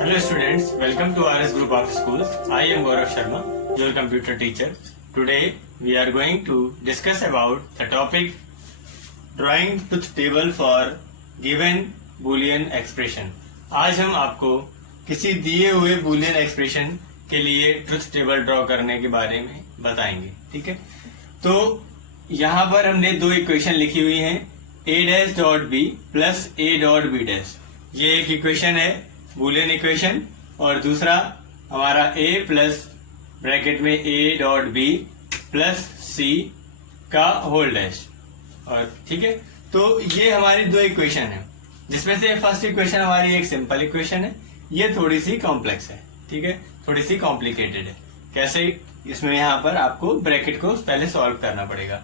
Hello students, welcome to RS Group of Schools. I am Gaurav Sharma, your computer teacher. Today we are going to discuss about the topic drawing truth table for given boolean expression. आज हम आपको किसी दिए हुए boolean expression के लिए truth table draw करने के बारे में बताएंगे, ठीक है। तो यहाँ पर हमने दो इक्वेशन लिखी हुई हैं, a dash dot b plus a dot b dash. ये एक इक्वेशन है बूलियन इक्वेशन और दूसरा हमारा a प्लस ब्रैकेट में a dot B plus C का होल डैश। और ठीक है, तो ये हमारी दो इक्वेशन है, जिसमें से फर्स्ट इक्वेशन हमारी एक सिंपल इक्वेशन है, ये थोड़ी सी कॉम्प्लेक्स है, ठीक है, थोड़ी सी कॉम्प्लिकेटेड है। कैसे? इसमें यहाँ पर आपको ब्रैकेट को पहले सॉल्व करना पड़ेगा।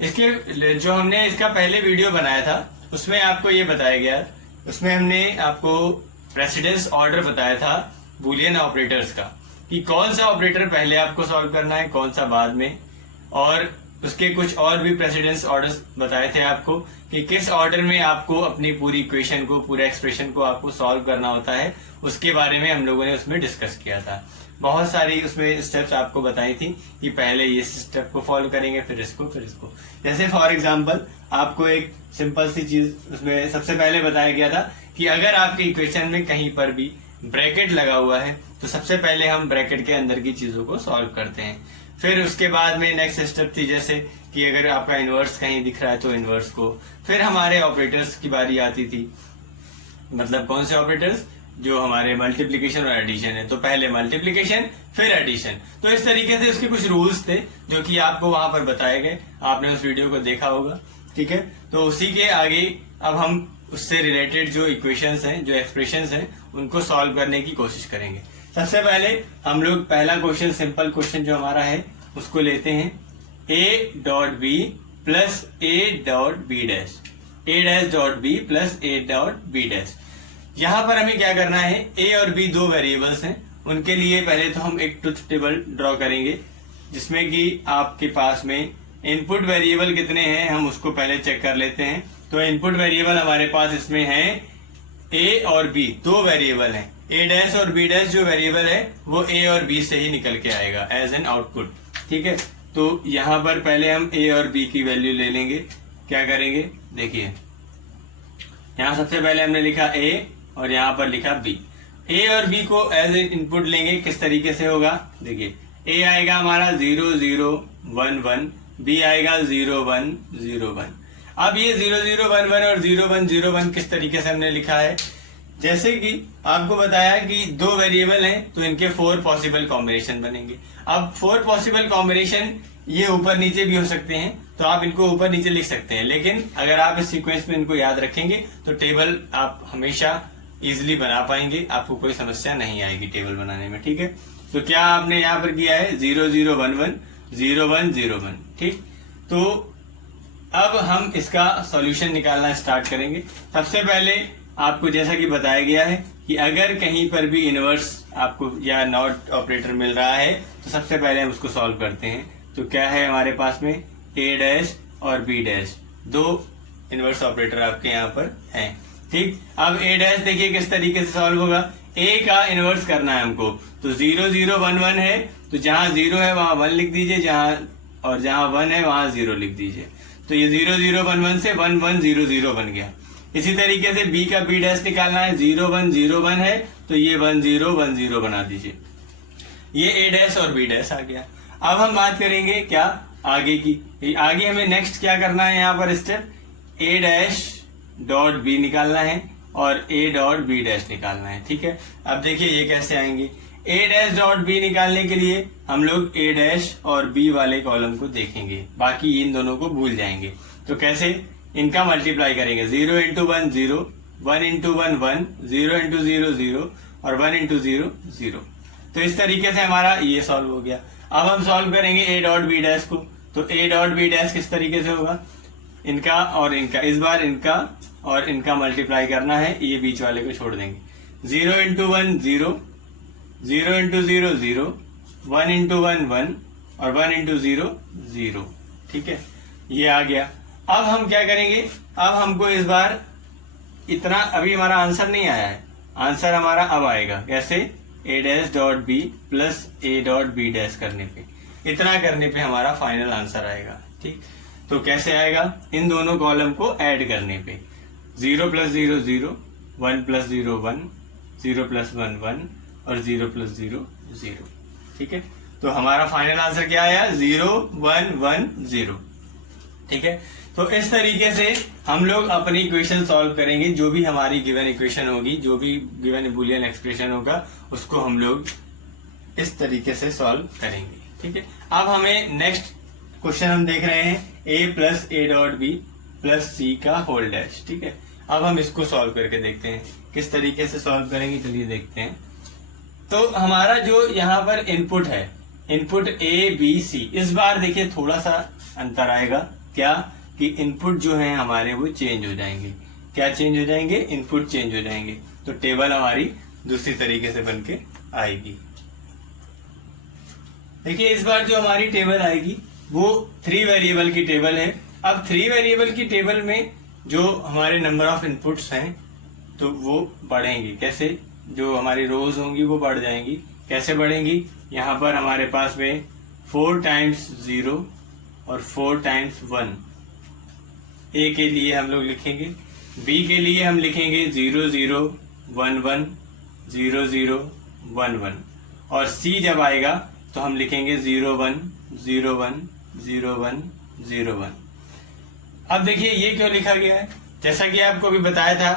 इसके जो हमने इसका पहले वीडियो बनाया था उसमें आपको ये बताया गया, उसमें हमने आपको प्रेसिडेंस ऑर्डर बताया था बूलियन ऑपरेटर्स का, कि कौन सा ऑपरेटर पहले आपको सॉल्व करना है, कौन सा बाद में, और उसके कुछ और भी प्रेसिडेंस ऑर्डर्स बताए थे आपको कि किस ऑर्डर में आपको अपनी पूरी इक्वेशन को, पूरे एक्सप्रेशन को आपको सॉल्व करना होता है। उसके बारे में हम लोगों ने उसमें डिस्कस किया था। बहुत सारी उसमें स्टेप्स आपको बताई थी कि पहले ये स्टेप को फॉलो करेंगे, फिर इसको, फिर इसको। जैसे फॉर एग्जांपल आपको एक सिंपल सी चीज उसमें सबसे पहले बताया गया था कि अगर आपकी इक्वेशन में कहीं पर भी ब्रैकेट लगा हुआ है तो सबसे पहले हम ब्रैकेट के अंदर की चीजों को सॉल्व करते हैं। फिर उसके बाद में नेक्स्ट स्टेप थी जैसे कि अगर आपका इनवर्स कहीं दिख रहा है तो इनवर्स को। फिर हमारे ऑपरेटर्स की बारी आती थी, मतलब कौन से ऑपरेटर्स, जो हमारे मल्टीप्लीकेशन और एडिशन है, तो पहले मल्टीप्लीकेशन फिर एडिशन। तो इस तरीके से उसके कुछ रूल्स थे जो कि आपको वहां पर बताए गए, आपने उस वीडियो को देखा होगा, ठीक है। तो उसी के आगे अब हम उससे रिलेटेड जो इक्वेशंस हैं, जो एक्सप्रेशंस हैं, उनको सॉल्व करने की कोशिश करेंगे। सबसे पहले हम लोग पहला क्वेश्चन, सिंपल क्वेश्चन जो हमारा है उसको लेते हैं, a dot B plus a dot B dash, a dash dot B plus a dot B dash. यहाँ पर हमें क्या करना है, a और b दो वेरिएबल्स हैं, उनके लिए पहले तो हम एक ट्रुथ टेबल ड्रॉ करेंगे, जिसमें कि आपके पास में इनपुट वेरिएबल कितने हैं हम उसको पहले चेक कर लेते हैं। तो इनपुट वेरिएबल हमारे पास इसमें है a और b, दो वेरिएबल हैं। a डैश और b डैश जो वेरिएबल है वो a और b से ही निकल के आएगा एज एन आउटपुट, ठीक है। तो यहाँ पर पहले हम a और b की वैल्यू ले लेंगे। क्या करेंगे, देखिए यहाँ सबसे पहले हमने लिखा a और यहाँ पर लिखा b। a और b को एज एन इनपुट लेंगे, किस तरीके से होगा, देखिए a आएगा हमारा 0 0 1 1, b आएगा 0 1 0 1। अब ये 0 0 1 1 और 0 1 0 1 किस तरीके से हमने लिखा है, जैसे कि आपको बताया कि दो वेरिएबल हैं तो इनके 4 पॉसिबल कॉम्बिनेशन बनेंगे। अब 4 पॉसिबल कॉम्बिनेशन ये ऊपर नीचे भी हो सकते हैं, तो आप इनको ऊपर नीचे लिख सकते हैं, लेकिन अगर आप इस सीक्वेंस में इनको याद रखेंगे तो टेबल आप हमेशा इजिली बना पाएंगे, आपको कोई समस्या नहीं आएगी टेबल बनाने में, ठीक है। तो क्या आपने यहाँ पर किया है 0 0 1 1 0 1 0 1, ठीक। तो अब हम इसका सॉल्यूशन निकालना स्टार्ट करेंगे। सबसे पहले आपको जैसा कि बताया गया है कि अगर कहीं पर भी इनवर्स आपको या नॉट ऑपरेटर मिल रहा है तो सबसे पहले हम उसको सॉल्व करते हैं। तो क्या है हमारे पास में, a डैश और b डैश, दो इनवर्स ऑपरेटर आपके यहाँ पर हैं, ठीक। अब a डैश देखिए किस तरीके से सॉल्व होगा, a का इनवर्स करना है हमको, तो 0 0 1 1 है तो जहां 0 है वहां 1 लिख दीजिए, जहां 1 है वहां 0 लिख दीजिए। तो ये 0 0 1 1 से 1 1 0 0 बन गया। इसी तरीके से b का b डैश निकालना है, 0 1 0 1 है तो ये 1 0 1 0 बना दीजिए, ये a डैश और b डैश आ गया। अब हम बात करेंगे क्या आगे की, आगे हमें नेक्स्ट क्या करना है, यहाँ पर step a dash dot b निकालना है और a डॉट b डैश निकालना है, ठीक है। अब देखिए ये कैसे आएंगे, a डैश डॉट b निकालने के लिए हम लोग a डैश और b वाले कॉलम को देखेंगे, बाकी इन दोनों को भूल जाएंगे। तो कैसे, इनका मल्टीप्लाई करेंगे, 0 इंटू 1 0, 1 इंटू 1 1, 0 इंटू 0 0 और 1 इंटू 0 0। तो इस तरीके से हमारा ये सॉल्व हो गया। अब हम सॉल्व करेंगे a डॉट b डैश को, तो a डॉट b डैश किस तरीके से होगा, इनका और इनका, इस बार इनका और इनका मल्टीप्लाई करना है, ये बीच वाले को छोड़ देंगे। 0 इंटू 1 0, 0 इंटू 0 0, 1 इंटू 1 1 और 1 इंटू 0 0, ठीक है, ये आ गया। अब हम क्या करेंगे, अब हमको इस बार इतना, अभी हमारा आंसर नहीं आया है, आंसर हमारा अब आएगा कैसे, A dash dot B plus A dot B dash करने पे, इतना करने पे हमारा फाइनल आंसर आएगा। ठीक, तो कैसे आएगा, इन दोनों कॉलम को ऐड करने पे, 0 प्लस 0 0, 1 प्लस 0 1, 0 प्लस 1 1 और 0 प्लस 0 0। ठीक है, तो हमारा फाइनल आंसर क्या आया, 0 1 1 0। ठीक है, तो इस तरीके से हम लोग अपनी इक्वेशन सॉल्व करेंगे। जो भी हमारी गिवन इक्वेशन होगी, जो भी गिवन बुलियन एक्सप्रेशन होगा, उसको हम लोग इस तरीके से सॉल्व करेंगे। ठीक है, अब हमें नेक्स्ट क्वेश्चन हम देख रहे हैं, a plus A dot B plus C का होल डैश। ठीक है, अब हम इसको सॉल्व करके देखते हैं किस तरीके से सॉल्व करेंगे, चलिए देखते हैं। तो हमारा जो यहाँ पर इनपुट है, इनपुट ए बी सी, इस बार देखिए थोड़ा सा अंतर आएगा, क्या कि इनपुट जो है हमारे वो चेंज हो जाएंगे। क्या चेंज हो जाएंगे, इनपुट चेंज हो जाएंगे, तो टेबल हमारी दूसरी तरीके से बनके आएगी। देखिए इस बार जो हमारी टेबल आएगी वो 3 वेरिएबल की टेबल है। अब 3 वेरिएबल की टेबल में जो हमारे नंबर ऑफ इनपुट्स हैं तो वो बढ़ेंगे। कैसे, जो हमारी रोज होंगी वो बढ़ जाएंगी। कैसे बढ़ेंगी, यहाँ पर हमारे पास में 4 टाइम्स 0 और 4 टाइम्स 1 ए के लिए हम लोग लिखेंगे, बी के लिए हम लिखेंगे 0 0 1 1 0 0 1 1 और सी जब आएगा तो हम लिखेंगे 0 1 0 1 0 1 0 1। अब देखिए ये क्यों लिखा गया है, जैसा कि आपको भी बताया था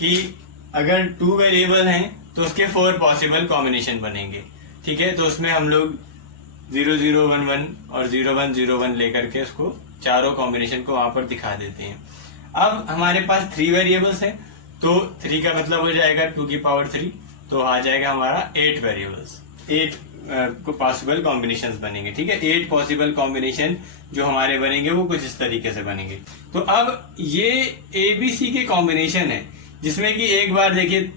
कि अगर 2 वेरिएबल हैं तो उसके 4 पॉसिबल कॉम्बिनेशन बनेंगे। ठीक है, तो उसमें हम लोग 0 0 1 1 और 0 1 0 1 लेकर के उसको चारों कॉम्बिनेशन को वहां पर दिखा देते हैं। अब हमारे पास 3 वेरिएबल्स हैं, तो 3 का मतलब हो जाएगा 2 की पावर 3, तो आ जाएगा हमारा 8 वेरिएबल्स, 8 को पॉसिबल कॉम्बिनेशंस बनेंगे। ठीक है, 8 पॉसिबल कॉम्बिनेशन जो हमारे बनेंगे वो कुछ इस तरीके से बनेंगे। तो अब ये ABC के कॉम्बिनेशन है, जिसमें कि एक बार देखिए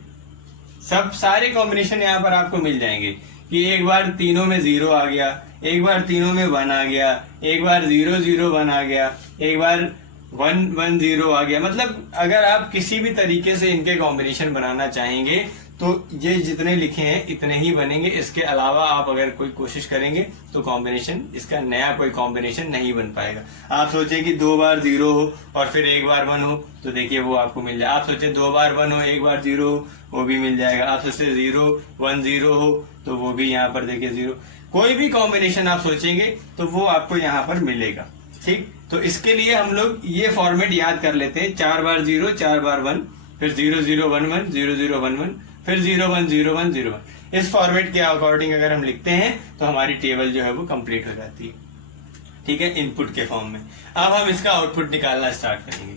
सब सारे कॉम्बिनेशन यहाँ पर आपको मिल जाएंगे कि एक बार तीनों में 0 आ गया, एक बार तीनों में 1 आ गया, एक बार 0 0 1 आ गया, एक बार 1 1 0 आ गया। मतलब अगर आप किसी भी तरीके से इनके कॉम्बिनेशन बनाना चाहेंगे तो ये जितने लिखे हैं इतने ही बनेंगे। इसके अलावा आप अगर कोई कोशिश करेंगे तो कॉम्बिनेशन, इसका नया कोई कॉम्बिनेशन नहीं बन पाएगा। आप सोचे कि 2 बार 0 हो और फिर 1 बार 1 हो तो देखिए वो आपको मिल जाए। आप सोचे 2 बार 1 हो 1 बार 0 हो, वो भी मिल जाएगा। आप सोचे 0 1 0 हो तो वो भी यहाँ पर देखिए 0, कोई भी कॉम्बिनेशन आप सोचेंगे तो वो आपको यहाँ पर मिलेगा। ठीक, तो इसके लिए हम लोग ये फॉर्मेट याद कर लेते हैं, 4 बार 0 4 बार 1, फिर 0 0 1 1 0 0 1 1, फिर 0 1 0 1 0 1। इस फॉर्मेट के अकॉर्डिंग अगर हम लिखते हैं तो हमारी टेबल जो है वो कंप्लीट हो जाती है। ठीक है, इनपुट के फॉर्म में। अब हम इसका आउटपुट निकालना स्टार्ट करेंगे।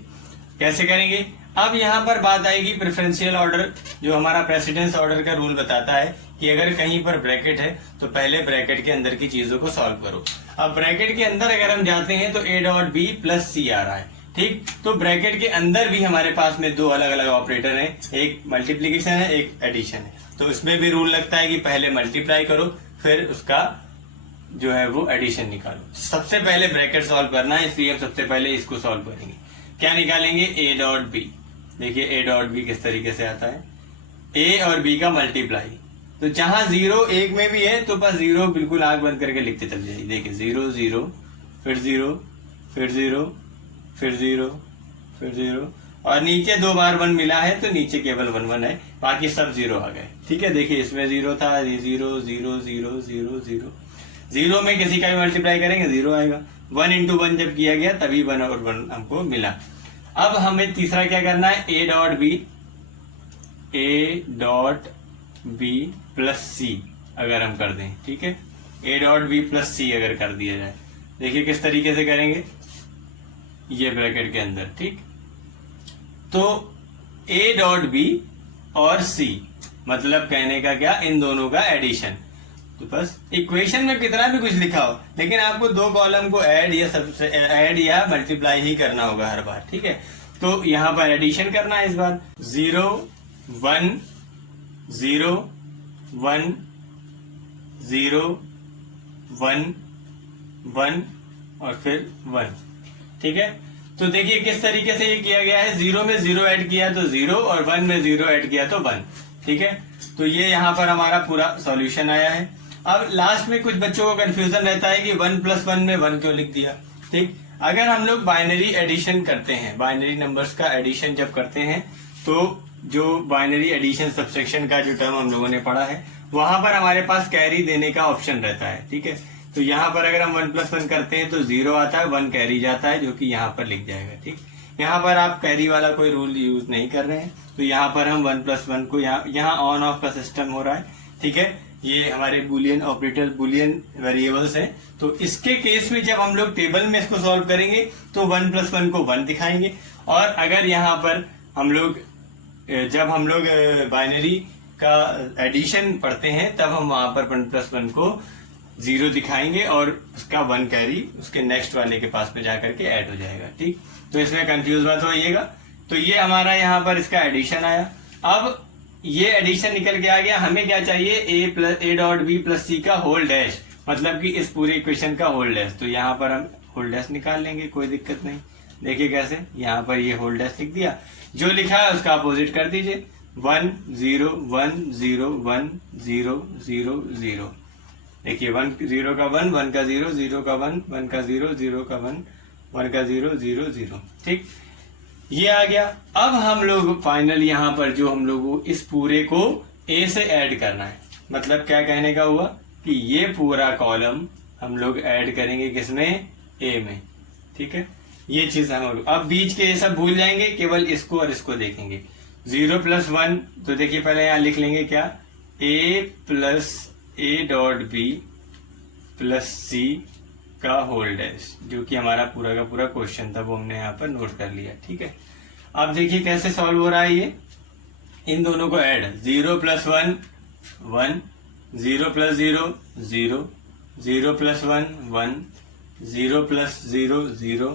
कैसे करेंगे, अब यहाँ पर बात आएगी प्रेफरेंशियल ऑर्डर, जो हमारा प्रेसिडेंस ऑर्डर का रूल बताता है कि अगर कहीं पर ब्रैकेट है तो पहले ब्रैकेट के अंदर की चीजों को सॉल्व करो। अब ब्रैकेट के अंदर अगर हम जाते हैं तो ए डॉट बी प्लस सी आ रहा है। ठीक, तो ब्रैकेट के अंदर भी हमारे पास में 2 अलग अलग ऑपरेटर हैं, एक मल्टीप्लीकेशन है एक एडिशन है। तो इसमें भी रूल लगता है कि पहले मल्टीप्लाई करो फिर उसका जो है वो एडिशन निकालो। सबसे पहले ब्रैकेट सॉल्व करना है, इसलिए हम सबसे पहले इसको सॉल्व करेंगे। क्या निकालेंगे, ए डॉट बी। देखिए ए डॉट बी किस तरीके से आता है, ए और बी का मल्टीप्लाई। तो जहां 0 एक में भी है तो बस 0 बिल्कुल आंख बंद करके लिखते चल जाइए। देखिए 0 0 फिर 0 फिर 0 फिर 0 फिर 0 और नीचे 2 बार 1 मिला है तो नीचे केवल 1 1 है, बाकी सब 0 आ गए। ठीक है, देखिए इसमें 0 था, 0 0 0 0 0 0 में किसी का भी मल्टीप्लाई करेंगे 0 आएगा। 1 इंटू 1 जब किया गया तभी 1 और 1 हमको मिला। अब हमें तीसरा क्या करना है, ए डॉट बी प्लस सी अगर हम कर दें। ठीक है, ए डॉट बी प्लस सी अगर कर दिया जाए, देखिए किस तरीके से करेंगे, ये ब्रैकेट के अंदर। ठीक, तो ए डॉट बी और सी मतलब कहने का क्या, इन दोनों का एडिशन। तो बस इक्वेशन में कितना भी कुछ लिखा हो लेकिन आपको 2 कॉलम को ऐड या मल्टीप्लाई ही करना होगा हर बार। ठीक है, तो यहाँ पर एडिशन करना है इस बार, 0 1 0 1 0 1 1 और फिर 1। ठीक है, तो देखिए किस तरीके से ये किया गया है, 0 में 0 ऐड किया तो 0 और 1 में 0 ऐड किया तो 1। ठीक है, तो ये यहाँ पर हमारा पूरा सॉल्यूशन आया है। अब लास्ट में कुछ बच्चों को कंफ्यूजन रहता है कि 1+1 में 1 क्यों लिख दिया। ठीक, अगर हम लोग बाइनरी एडिशन करते हैं, बाइनरी नंबर्स का एडिशन जब करते हैं, तो जो बाइनरी एडिशन सबसेक्शन का जो टर्म हम लोगों ने पढ़ा है, वहां पर हमारे पास कैरी देने का ऑप्शन रहता है। ठीक है, तो यहाँ पर अगर हम 1+1 करते हैं तो 0 आता है, 1 कैरी जाता है, जो कि यहाँ पर लिख जाएगा। ठीक, यहाँ पर आप कैरी वाला कोई रूल यूज नहीं कर रहे हैं, तो यहाँ पर हम 1+1 को यहाँ ऑन ऑफ का सिस्टम हो रहा है। ठीक है, ये हमारे बुलियन ऑपरेटर, बुलियन वेरिएबल्स हैं, तो इसके केस में जब हम लोग टेबल में इसको सॉल्व करेंगे तो 1+1 को 1 दिखाएंगे, और अगर यहाँ पर हम लोग जब हम लोग बाइनरी का एडिशन पढ़ते हैं तब हम वहां पर 1+1 को 0 दिखाएंगे और उसका 1 कैरी उसके नेक्स्ट वाले के पास में जाकर के ऐड हो जाएगा। ठीक, तो इसमें कंफ्यूज मत होइएगा। तो ये हमारा यहाँ पर इसका एडिशन आया। अब ये एडिशन निकल के आ गया, हमें क्या चाहिए, a.b+c का होल डैश, मतलब कि इस पूरे इक्वेशन का होल डैश। तो यहाँ पर हम होल डैश निकाल लेंगे, कोई दिक्कत नहीं। देखिए कैसे, यहाँ पर ये होल डैश लिख दिया, जो लिखा है उसका अपोजिट कर दीजिए, 1 0 1 0 1 0 0 0। देखिए 1 0 का 1 1 का 0 0 का 1 1 का 0 0 का 1 1 का 0 0 0। ठीक, ये आ गया। अब हम लोग फाइनल यहाँ पर जो हम लोग को इस पूरे को ए से ऐड करना है, मतलब क्या कहने का हुआ कि ये पूरा कॉलम हम लोग ऐड करेंगे किसमें, ए में। ठीक है, ये चीज हम लोग अब बीच के ये सब भूल जाएंगे, केवल इसको और इसको देखेंगे। 0+1, तो देखिए पहले यहाँ लिख लेंगे क्या, a+a.b+c का होल डैश, जो कि हमारा पूरा का पूरा क्वेश्चन था, वो हमने यहाँ पर नोट कर लिया। ठीक है, अब देखिए कैसे सॉल्व हो रहा है ये, इन दोनों को ऐड, 0+1 1 0+0 0 0+1 1 0+0 0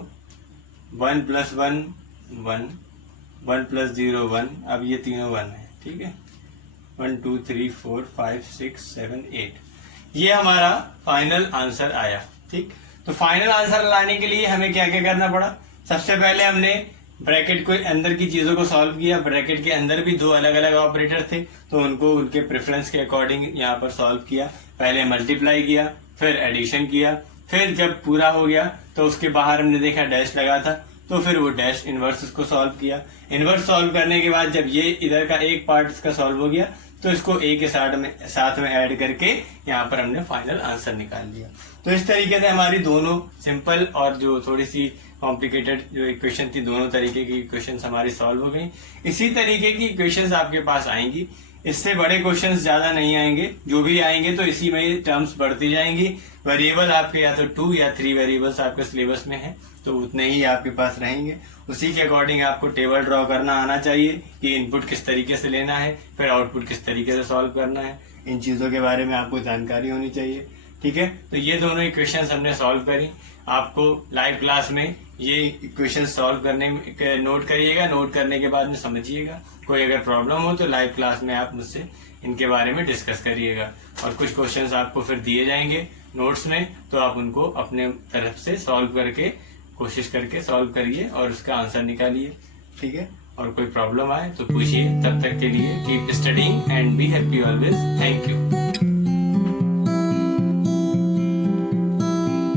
1+1 1 1+0 1। अब ये तीनों 1 है। ठीक है, 1 2 3 4 5 6 7 8, ये हमारा फाइनल आंसर आया। ठीक, तो फाइनल आंसर लाने के लिए हमें क्या क्या करना पड़ा, सबसे पहले हमने ब्रैकेट को अंदर की चीजों को सॉल्व किया। ब्रैकेट के अंदर भी 2 अलग अलग ऑपरेटर थे, तो उनको उनके प्रेफरेंस के अकॉर्डिंग यहाँ पर सॉल्व किया। पहले मल्टीप्लाई किया, फिर एडिशन किया, फिर जब पूरा हो गया तो उसके बाहर हमने देखा डैश लगा था, तो फिर वो डैश इनवर्स इसको सॉल्व किया। इनवर्स सॉल्व करने के बाद जब ये इधर का एक पार्ट इसका सॉल्व हो गया, तो इसको ए के साथ में ऐड करके यहाँ पर हमने फाइनल आंसर निकाल लिया। तो इस तरीके से हमारी दोनों सिंपल और जो थोड़ी सी कॉम्प्लिकेटेड जो इक्वेशन थी, दोनों तरीके की इक्वेशंस हमारी सॉल्व हो गई। इसी तरीके की इक्वेशंस आपके पास आएंगी, इससे बड़े क्वेश्चंस ज्यादा नहीं आएंगे, जो भी आएंगे तो इसी में टर्म्स बढ़ती जाएंगी। वेरिएबल आपके या तो 2 या 3 वेरिएबल्स आपके सिलेबस में है, तो उतने ही आपके पास रहेंगे। उसी के अकॉर्डिंग आपको टेबल ड्रॉ करना आना चाहिए कि इनपुट किस तरीके से लेना है, फिर आउटपुट किस तरीके से सॉल्व करना है, इन चीजों के बारे में आपको जानकारी होनी चाहिए। ठीक है, तो ये दोनों इक्वेशंस हमने सॉल्व करी। आपको लाइव क्लास में ये इक्वेशन सॉल्व करने में नोट करिएगा, नोट करने के बाद में समझिएगा। कोई अगर प्रॉब्लम हो तो लाइव क्लास में आप मुझसे इनके बारे में डिस्कस करिएगा, और कुछ क्वेश्चंस आपको फिर दिए जाएंगे नोट्स में, तो आप उनको अपने तरफ से सॉल्व करके कोशिश करके सॉल्व करिए और उसका आंसर निकालिए। ठीक है, और कोई प्रॉब्लम आए तो पूछिए। तब तक के लिए keep studying and be happy always. Thank you.